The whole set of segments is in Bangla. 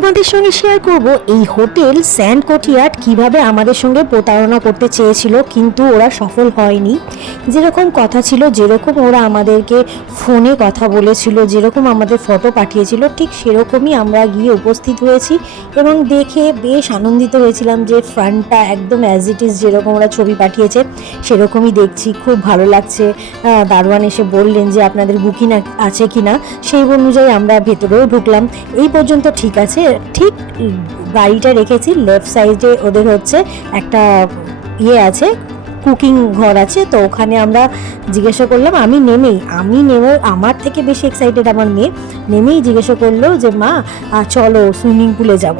তোমাদের সঙ্গে শেয়ার করব এই হোটেল স্যান্ড কোর্টইয়ার্ড কিভাবে আমাদের সঙ্গে প্রতারণা করতে চেয়েছিল, কিন্তু ওরা সফল হয়নি। যেরকম কথা ছিল, যেরকম ওরা আমাদেরকে ফোনে কথা বলেছিল, যেরকম আমাদের ফটো পাঠিয়েছিল, ঠিক সেরকমই আমরা গিয়ে উপস্থিত হয়েছি এবং দেখে বেশ আনন্দিত হয়েছিলাম যে ফ্রন্টটা একদম অ্যাজ ইট ইজ যেরকম ওরা ছবি পাঠিয়েছে সেরকমই দেখছি। খুব ভালো লাগছে। দারোয়ান এসে বললেন যে আপনাদের বুকিং আছে কি না, সেই অনুযায়ী আমরা ভেতরেও ঢুকলাম। এই পর্যন্ত ঠিক আছে। ঠিক গাড়িটা রেখেছি লেফট সাইডে, ওদের হচ্ছে একটা আছে, কুকিং ঘর আছে। তো ওখানে আমরা জিজ্ঞাসা করলাম, আমি নেমে আমার থেকে বেশি এক্সাইটেড আমার মেয়ে, নেমেই জিজ্ঞাসা করলো যে মা চলো সুইমিং পুলে যাব।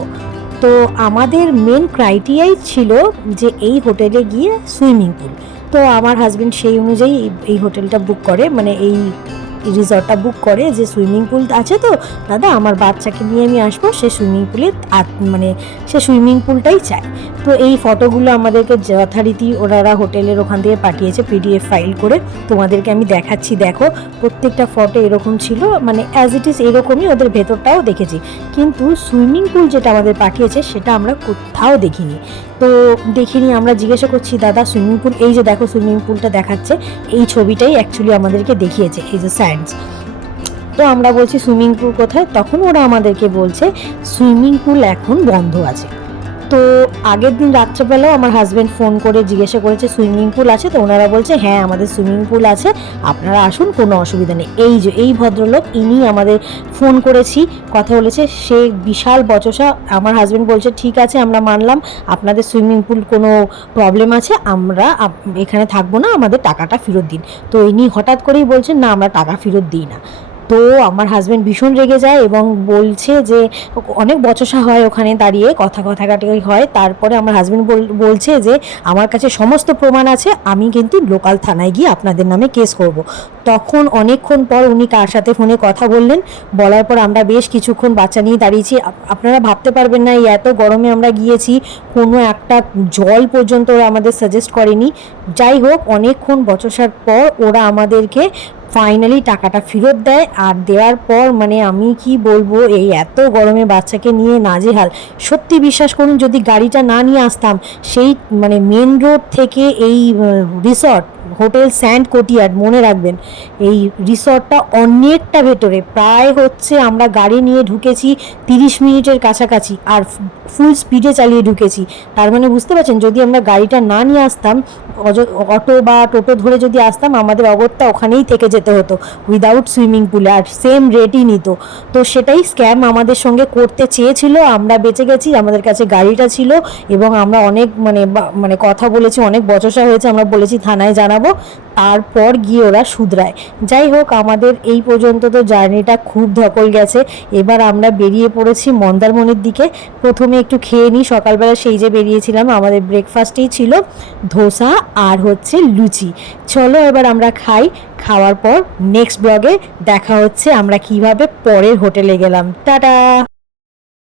তো আমাদের মেন ক্রাইটেরিয়াই ছিল যে এই হোটেলে গিয়ে সুইমিং পুল। তো আমার হাজব্যান্ড সেই অনুযায়ী এই হোটেলটা বুক করে, মানে এই রিসর্টটা বুক করে যে সুইমিং পুল আছে, তো দাদা আমার বাচ্চাকে নিয়ে আমি আসবো, সে সুইমিং পুলে মানে সে সুইমিং পুলটাই চায়। তো এই ফটোগুলো আমাদেরকে যথারীতি ওনারা হোটেলের ওখান থেকে পাঠিয়েছে PDF ফাইল করে, তোমাদেরকে আমি দেখাচ্ছি। দেখো প্রত্যেকটা ফটো এরকম ছিল, মানে অ্যাজ ইট ইজ এরকমই। ওদের ভেতরটাও দেখেছি, কিন্তু সুইমিং পুল যেটা আমাদের পাঠিয়েছে সেটা আমরা কোথাও দেখিনি। তো দেখিনি, আমরা জিজ্ঞাসা করছি দাদা সুইমিং পুল, এই যে দেখো সুইমিং পুলটা দেখাচ্ছে, এই ছবিটাই অ্যাকচুয়ালি আমাদেরকে দেখিয়েছে, এই যে স্যান্ডস। তো আমরা বলছি সুইমিং পুল কোথায়, তখন ওরা আমাদেরকে বলছে সুইমিং পুল এখন বন্ধ আছে। তো আগের দিন রাত্রেবেলাও আমার হাজব্যান্ড ফোন করে জিজ্ঞাসা করেছে সুইমিং পুল আছে, তো ওনারা বলছে হ্যাঁ আমাদের সুইমিং পুল আছে, আপনারা আসুন, কোনো অসুবিধা নেই। এই যে এই ভদ্রলোক, ইনি আমাদের ফোন করেছি, কথা বলেছে, সে বিশাল বচসা। আমার হাজব্যান্ড বলছে ঠিক আছে আমরা মানলাম, আপনাদের সুইমিং পুল কোনো প্রবলেম আছে, আমরা এখানে থাকবো না, আমাদের টাকাটা ফেরত দিন। তো ইনি হঠাৎ করেই বলছেন না আমরা টাকা ফেরত দিই না। তো আমার হাজব্যান্ড ভীষণ রেগে যায় এবং বলছে যে অনেক বচসা হয়, ওখানে দাঁড়িয়ে কাটাকাটি হয়। তারপরে আমার হাজব্যান্ড বলছে যে আমার কাছে সমস্ত প্রমাণ আছে, আমি কিন্তু লোকাল থানায় গিয়ে আপনাদের নামে কেস করব। তখন অনেকক্ষণ পর উনি কার সাথে ফোনে কথা বললেন, বলার পর আমরা বেশ কিছুক্ষণ বাচ্চা নিয়ে দাঁড়িয়েছি। আপনারা ভাবতে পারবেন না এই এত গরমে আমরা গিয়েছি, কোনো একটা জল পর্যন্ত ওরা আমাদের সাজেস্ট করেনি। যাই হোক, অনেকক্ষণ বচসার পর ওরা আমাদেরকে ফাইনালি টাকাটা ফেরত দেয়। আর দেওয়ার পর মানে আমি কি বলবো, এই এত গরমে বাচ্চাকে নিয়ে নাজেহাল। সত্যি বিশ্বাস করুন, যদি গাড়িটা না নিয়ে আসতাম, সেই মানে মেন রোড থেকে এই রিসর্ট হোটেল স্যান্ড কোর্টইয়ার্ড, মনে রাখবেন এই রিসর্টটা অনেকটা ভেতরে, প্রায় হচ্ছে আমরা গাড়ি নিয়ে ঢুকেছি 30 মিনিটের কাছাকাছি, আর ফুল স্পিডে চালিয়ে ঢুকেছি। তার মানে বুঝতে পারছেন, যদি আমরা গাড়িটা না নিয়ে আসতাম, অটো বা টোটো ধরে যদি আসতাম, আমাদের অগত্যা ওখানেই থেকে যেতে হতো উইদাউট সুইমিং পুলে, আর সেম রেটই নিত। তো সেটাই স্ক্যাম আমাদের সঙ্গে করতে চেয়েছিল। আমরা বেঁচে গেছি, আমাদের কাছে গাড়িটা ছিল এবং আমরা অনেক মানে কথা বলেছি, অনেক বচসা হয়েছে, আমরা বলেছি থানায় জানাবো, তারপর গিয়ে ওরা শুধরায়। যাই হোক, আমাদের এই পর্যন্ত তো জার্নিটা খুব ধকল গেছে। এবার আমরা বেরিয়ে পড়েছি মন্দারমণির দিকে। প্রথমে একটু খেয়ে নিই, সকালবেলা সেই যে বেরিয়েছিলাম, আমাদের ব্রেকফাস্টেই ছিল ধোসা আর হচ্ছে লুচি। চলো এবার আমরা খাই। খাওয়ার পর নেক্সট ব্লগে দেখা হচ্ছে আমরা কিভাবে পরের হোটেলে গেলাম। টাটা।